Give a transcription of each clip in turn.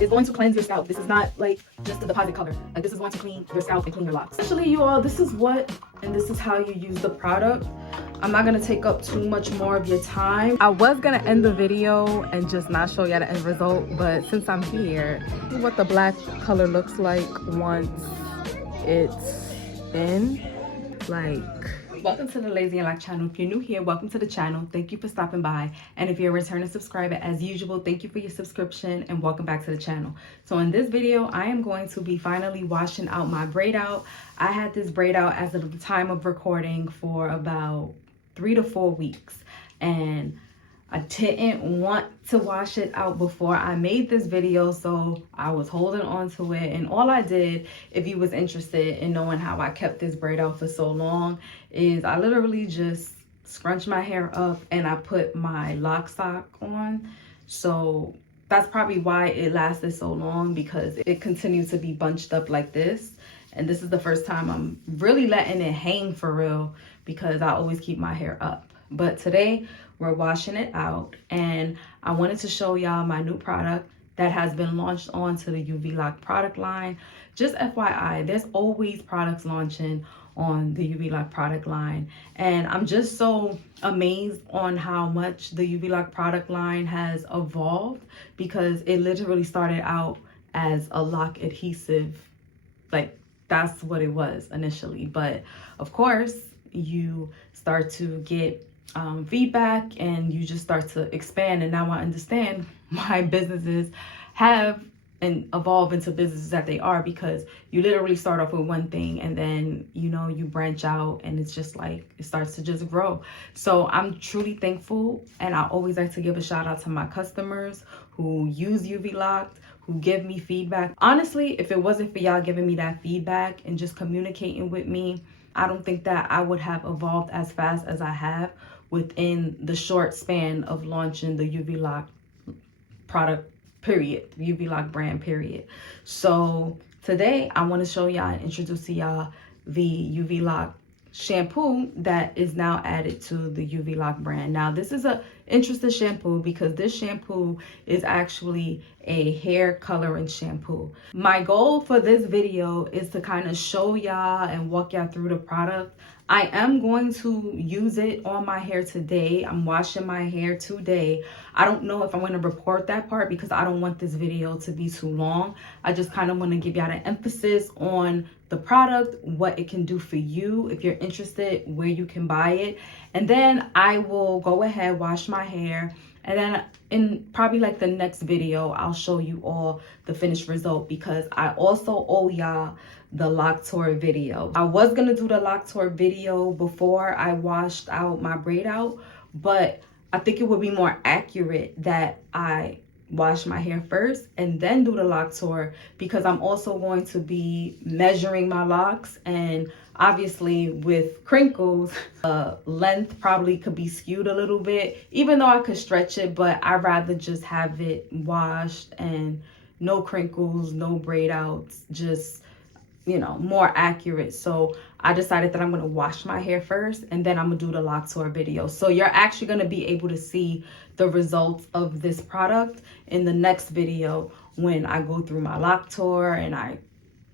It's going to cleanse your scalp. This is not like just a deposit color. Like this is going to clean your scalp and clean your locks. Actually, you all, this is what and this is how you use the product. I'm not gonna take up too much more of your time. I was gonna end the video and just not show you the end result, but since I'm here, this is what the black color looks like once it's in. Like, welcome to the Lazy and Lack channel. If you're new here, welcome to the channel. Thank you for stopping by. And if you're a returning subscriber, as usual, thank you for your subscription and welcome back to the channel. So in this video, I am going to be finally washing out my braid out. I had this braid out as of the time of recording for about 3 to 4 weeks. And I didn't want to wash it out before I made this video, so I was holding on to it. And all I did, if you was interested in knowing how I kept this braid out for so long, is I literally just scrunched my hair up and I put my lock sock on. So that's probably why it lasted so long, because it continued to be bunched up like this. And this is the first time I'm really letting it hang for real, because I always keep my hair up. But today we're washing it out, and I wanted to show y'all my new product that has been launched onto the UVLAHKD product line. Just FYI, there's always products launching on the UVLAHKD product line, and I'm just so amazed on how much the UVLAHKD product line has evolved, because it literally started out as a lock adhesive. Like, that's what it was initially, but of course you start to get feedback and you just start to expand. And now I understand why businesses have and evolve into businesses that they are, because you literally start off with one thing and then, you know, you branch out and it's just like it starts to just grow. So I'm truly thankful, and I always like to give a shout out to my customers who use UVLAHKD, who give me feedback. Honestly, if it wasn't for y'all giving me that feedback and just communicating with me, I don't think that I would have evolved as fast as I have within the short span of launching the UVLAHKD product, period, UVLAHKD brand, period. So today I want to show y'all and introduce to y'all the UVLAHKD shampoo that is now added to the UVLAHKD brand. Now this is a interesting shampoo because this shampoo is actually a hair coloring shampoo. My goal for this video is to kind of show y'all and walk y'all through the product. I am going to use it on my hair today. I'm washing my hair today. I don't know if I'm going to report that part because I don't want this video to be too long. I just kind of want to give y'all an emphasis on the product, what it can do for you if you're interested, where you can buy it. And then I will go ahead, wash my hair, and then in probably like the next video, I'll show you all the finished result, because I also owe y'all the Loc'D video. I was gonna do the Loc'D video before I washed out my braid out, but I think it would be more accurate that I wash my hair first and then do the Loc'D, because I'm also going to be measuring my locks, and obviously with crinkles, length probably could be skewed a little bit, even though I could stretch it, but I'd rather just have it washed and no crinkles, no braid outs, just, you know, more accurate. So I decided that I'm going to wash my hair first and then I'm gonna do the Loc'D video. So you're actually going to be able to see the results of this product in the next video when I go through my Loc'D and I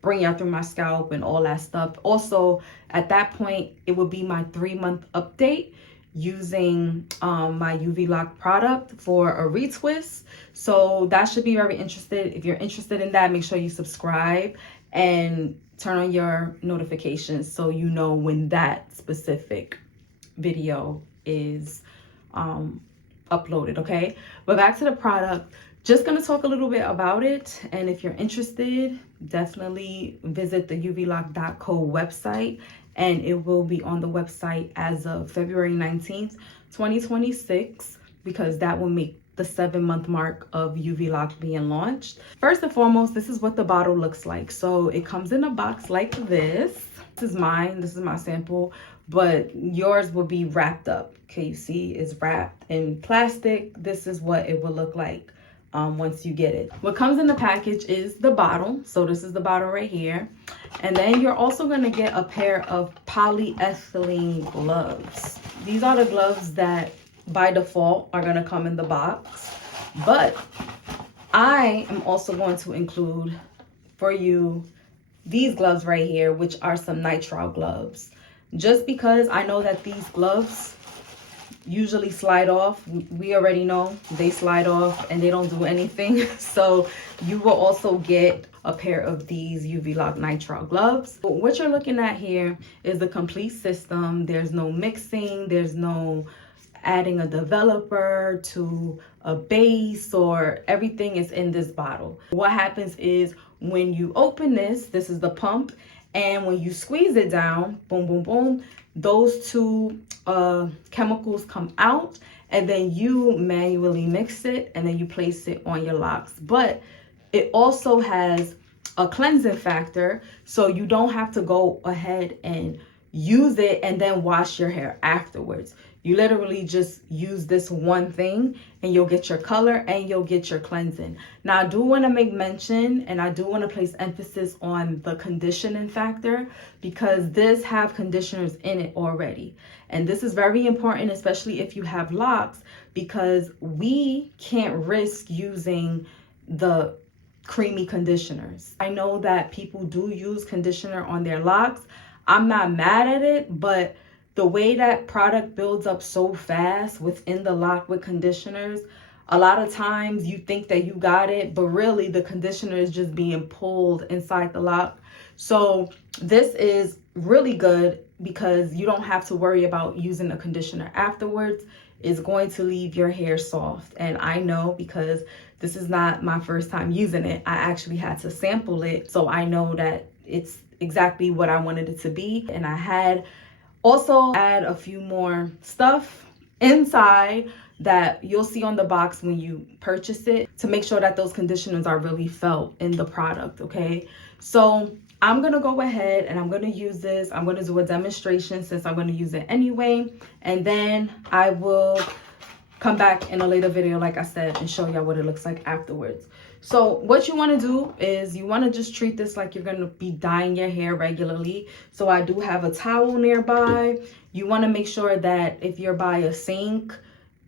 bring y'all through my scalp and all that stuff. Also, at that point, it will be my 3-month update using my UVLAHKD product for a retwist. So that should be very interesting. If you're interested in that, make sure you subscribe and turn on your notifications so you know when that specific video is uploaded, okay? But back to the product. Just gonna talk a little bit about it, and if you're interested, definitely visit the UVLAHKD.co website, and it will be on the website as of February 19th, 2026, because that will make the 7-month mark of UVLAHKD being launched. First and foremost, this is what the bottle looks like. So it comes in a box like this. This is mine, this is my sample, but yours will be wrapped up. Okay, you see it's wrapped in plastic. This is what it will look like once you get it. What comes in the package is the bottle. So this is the bottle right here. And then you're also going to get a pair of polyethylene gloves. These are the gloves that by default are going to come in the box, but I am also going to include for you these gloves right here, which are some nitrile gloves. Just because I know that these gloves usually slide off. We already know they slide off and they don't do anything. So you will also get a pair of these UVLAHKD nitrile gloves. But what you're looking at here is the complete system. There's no mixing, there's no adding a developer to a base, or everything is in this bottle. What happens is when you open this is the pump, and when you squeeze it down, boom, boom, boom, those two chemicals come out, and then you manually mix it, and then you place it on your locks. But it also has a cleansing factor, so you don't have to go ahead and use it and then wash your hair afterwards. You literally just use this one thing and you'll get your color and you'll get your cleansing. Now, I do want to make mention, and I do want to place emphasis on the conditioning factor, because this have conditioners in it already. And this is very important, especially if you have locks, because we can't risk using the creamy conditioners. I know that people do use conditioner on their locks. I'm not mad at it, but the way that product builds up so fast within the lock with conditioners, a lot of times you think that you got it, but really the conditioner is just being pulled inside the lock. So this is really good because you don't have to worry about using a conditioner afterwards. It's going to leave your hair soft. And I know, because this is not my first time using it. I actually had to sample it, so I know that it's exactly what I wanted it to be. And I had also add a few more stuff inside that you'll see on the box when you purchase it, to make sure that those conditioners are really felt in the product, okay? So I'm gonna go ahead and I'm gonna use this. I'm gonna do a demonstration since I'm gonna use it anyway, and then I will come back in a later video, like I said, and show y'all what it looks like afterwards. So what you want to do is you want to just treat this like you're going to be dyeing your hair regularly. So I do have a towel nearby. You want to make sure that if you're by a sink,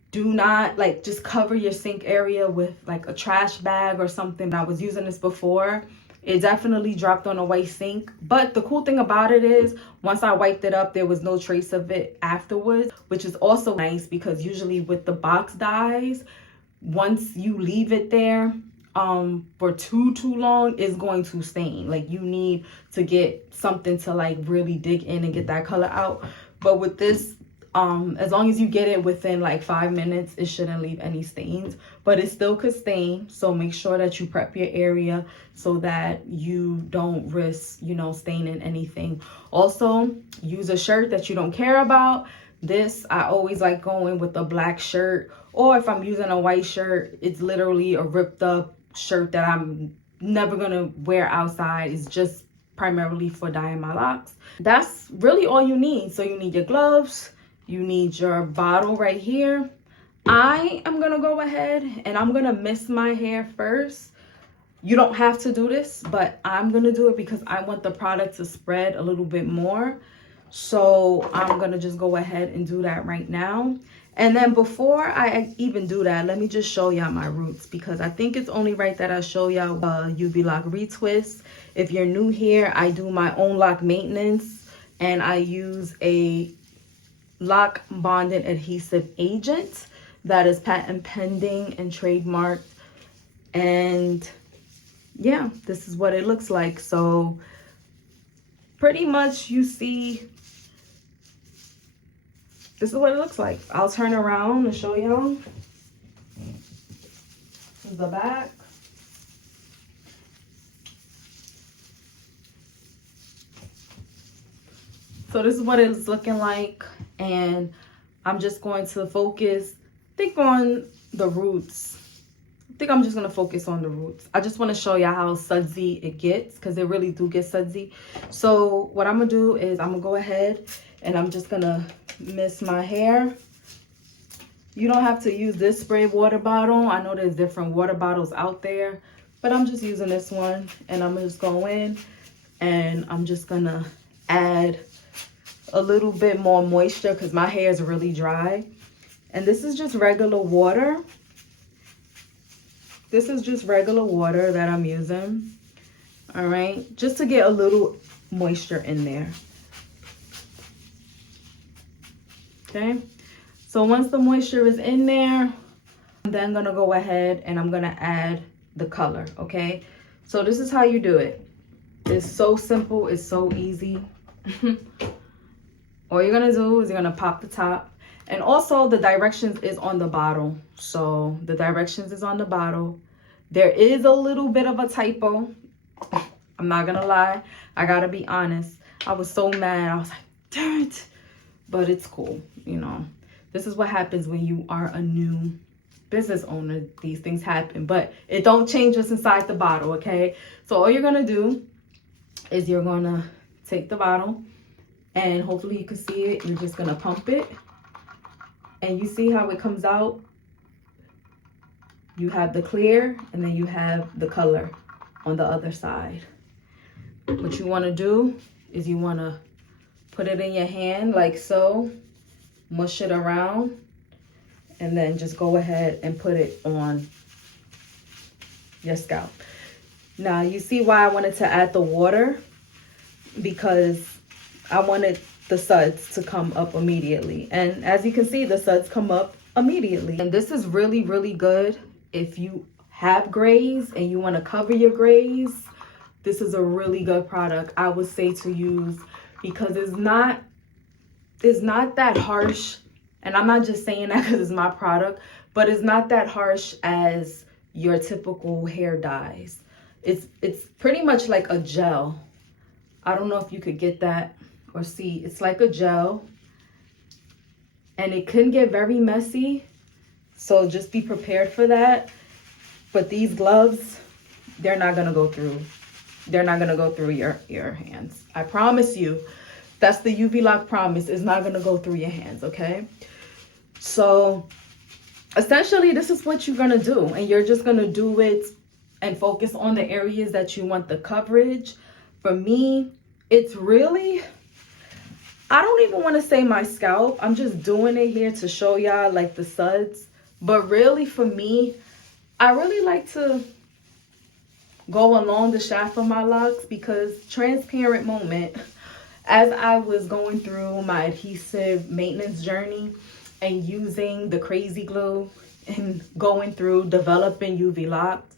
do not just cover your sink area with like a trash bag or something. I was using this before. It definitely dropped on a white sink. But the cool thing about it is once I wiped it up, there was no trace of it afterwards, which is also nice, because usually with the box dyes, once you leave it there for too long, it's going to stain. Like, you need to get something to really dig in and get that color out. But with this, as long as you get it within 5 minutes, it shouldn't leave any stains, but it still could stain. So make sure that you prep your area so that you don't risk, staining anything. Also, use a shirt that you don't care about. This, I always like going with a black shirt, or if I'm using a white shirt, it's literally a ripped up shirt that I'm never gonna wear outside. It's just primarily for dyeing my locks. That's really all you need. So you need your gloves, you need your bottle right here. I am gonna go ahead and I'm gonna mist my hair first. You don't have to do this, but I'm gonna do it because I want the product to spread a little bit more. So I'm gonna just go ahead and do that right now. And then before I even do that, let me just show y'all my roots, because I think it's only right that I show y'all UVLAHKD retwist. If you're new here, I do my own lock maintenance, and I use a lock bonding adhesive agent that is patent pending and trademarked. And yeah, this is what it looks like. So pretty much you see, this is what it looks like. I'll turn around and show y'all. This is the back. So this is what it's looking like. And I'm just going to focus, I think, on the roots. I think I'm just going to focus on the roots. I just want to show y'all how sudsy it gets, because it really do get sudsy. So what I'm going to do is I'm going to go ahead and I'm just going to mist my hair. You don't have to use this spray water bottle. I know there's different water bottles out there, but I'm just using this one. And I'm just going in and I'm just going to add a little bit more moisture because my hair is really dry. And this is just regular water. This is just regular water that I'm using. All right, just to get a little moisture in there. Okay, so once the moisture is in there, I'm then gonna go ahead and I'm gonna add the color. Okay, so this is how you do it. It's so simple, it's so easy. All you're gonna do is you're gonna pop the top, and also the directions is on the bottle. So the directions is on the bottle. There is a little bit of a typo. I'm not gonna lie, I gotta be honest. I was so mad. I was like, darn it. But it's cool, you know. This is what happens when you are a new business owner. These things happen, but it don't change what's inside the bottle, okay? So all you're gonna do is you're gonna take the bottle, and hopefully you can see it. You're just gonna pump it, and you see how it comes out. You have the clear, and then you have the color on the other side. What you want to do is you want to put it in your hand like so, mush it around, and then just go ahead and put it on your scalp. Now you see why I wanted to add the water, because I wanted the suds to come up immediately. And as you can see, the suds come up immediately. And this is really, really good if you have grays and you want to cover your grays. This is a really good product, I would say, to use, because it's not that harsh. And I'm not just saying that because it's my product, but it's not that harsh as your typical hair dyes. It's pretty much like a gel. I don't know if you could get that or see. It's like a gel, and it can get very messy, so just be prepared for that. But these gloves, they're not gonna go through. They're not gonna go through your hands. I promise you. That's the UV Lock promise. It's not gonna go through your hands, okay? So essentially, this is what you're gonna do, and you're just gonna do it and focus on the areas that you want the coverage. For me, it's really, I don't even want to say my scalp. I'm just doing it here to show y'all like the suds. But really for me, I really like to go along the shaft of my locks, because transparent moment, as I was going through my adhesive maintenance journey and using the crazy glue and going through developing UV Lock'd,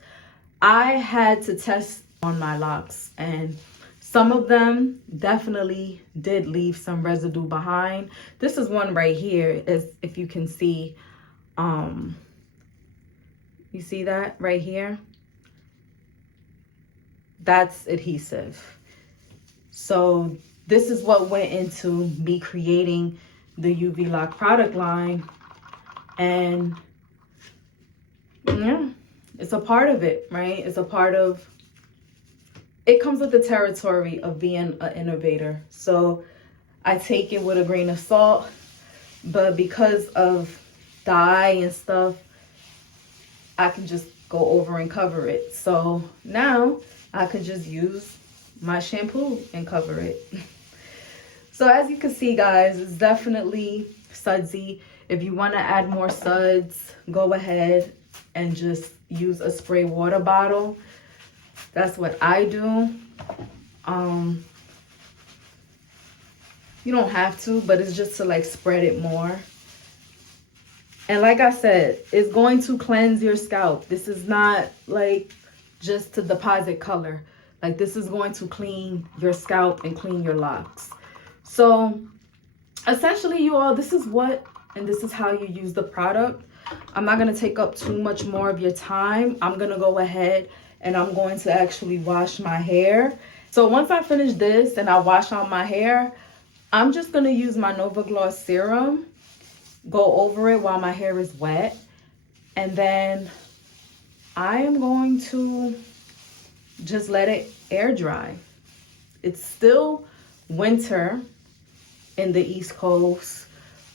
I had to test on my locks, and some of them definitely did leave some residue behind. This is one right here, as if you can see. You see that right here? That's adhesive. So this is what went into me creating the UV Lock product line. And yeah, it's a part of it, right? It's a part of, it comes with the territory of being an innovator. So I take it with a grain of salt, but because of dye and stuff, I can just go over and cover it. So now I could just use my shampoo and cover it. So as you can see, guys, it's definitely sudsy. If you want to add more suds, go ahead and just use a spray water bottle. That's what I do. You don't have to, but it's just to like spread it more. And like I said, it's going to cleanse your scalp. This is not like just to deposit color. Like, this is going to clean your scalp and clean your locks. So essentially, you all, this is what, and this is how you use the product. I'm not going to take up too much more of your time. I'm going to go ahead and I'm going to actually wash my hair. So once I finish this and I wash out my hair, I'm just going to use my Nova Gloss serum, go over it while my hair is wet, and then I am going to just let it air dry. It's still winter in the East Coast,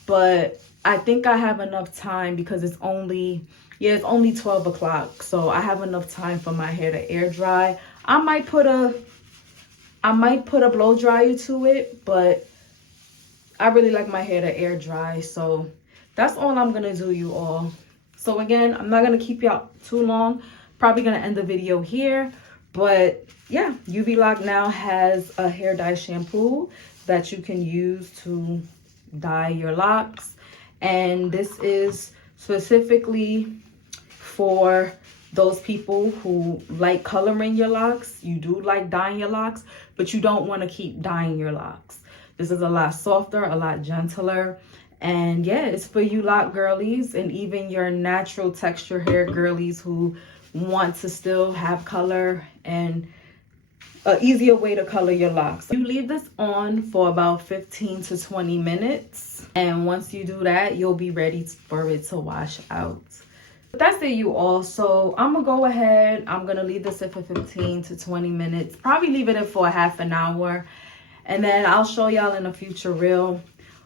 but I think I have enough time because it's only 12 o'clock. So I have enough time for my hair to air dry. I might put a blow dryer to it, but I really like my hair to air dry. So that's all I'm gonna do, you all. So again, I'm not gonna keep y'all too long. probably gonna end the video here. But yeah, UVLAHKD now has a hair dye shampoo that you can use to dye your locks. And this is specifically for those people who like coloring your locks. You do like dyeing your locks, but you don't want to keep dyeing your locks. This is a lot softer, a lot gentler. And yeah, it's for you lock girlies and even your natural texture hair girlies who want to still have color and an easier way to color your locks. You leave this on for about 15 to 20 minutes. And once you do that, you'll be ready for it to wash out. But that's it, you all. So I'm gonna go ahead. I'm gonna leave this in for 15 to 20 minutes. Probably leave it in for a half an hour. And then I'll show y'all in a future reel,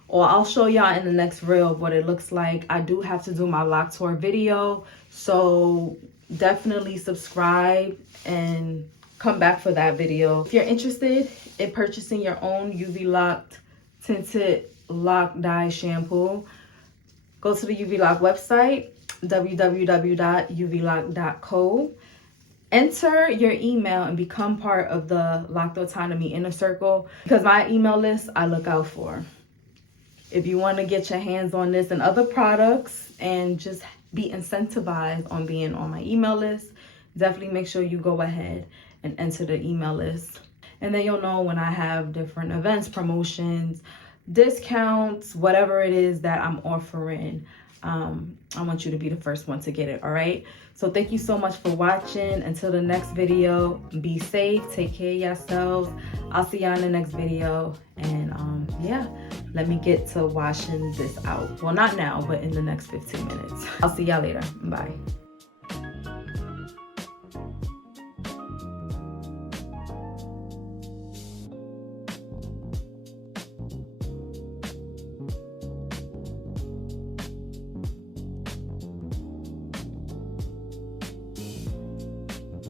or I'll show y'all in the next reel what it looks like. I do have to do my lock tour video. So definitely subscribe and come back for that video. If you're interested in purchasing your own UVLAHKD tinted lock dye shampoo, go to the UVLAHKD website, www.uvlahkd.co. Enter your email and become part of the Lock'd Autonomy Inner Circle, because my email list I look out for. If you want to get your hands on this and other products and just be incentivized on being on my email list, definitely make sure you go ahead and enter the email list. And then you'll know when I have different events, promotions, discounts, whatever it is that I'm offering. I want you to be the first one to get it, all right? So thank you so much for watching. Until the next video, be safe, take care of yourselves. I'll see y'all in the next video. And yeah, let me get to washing this out. Well, not now, but in the next 15 minutes. I'll see y'all later. Bye.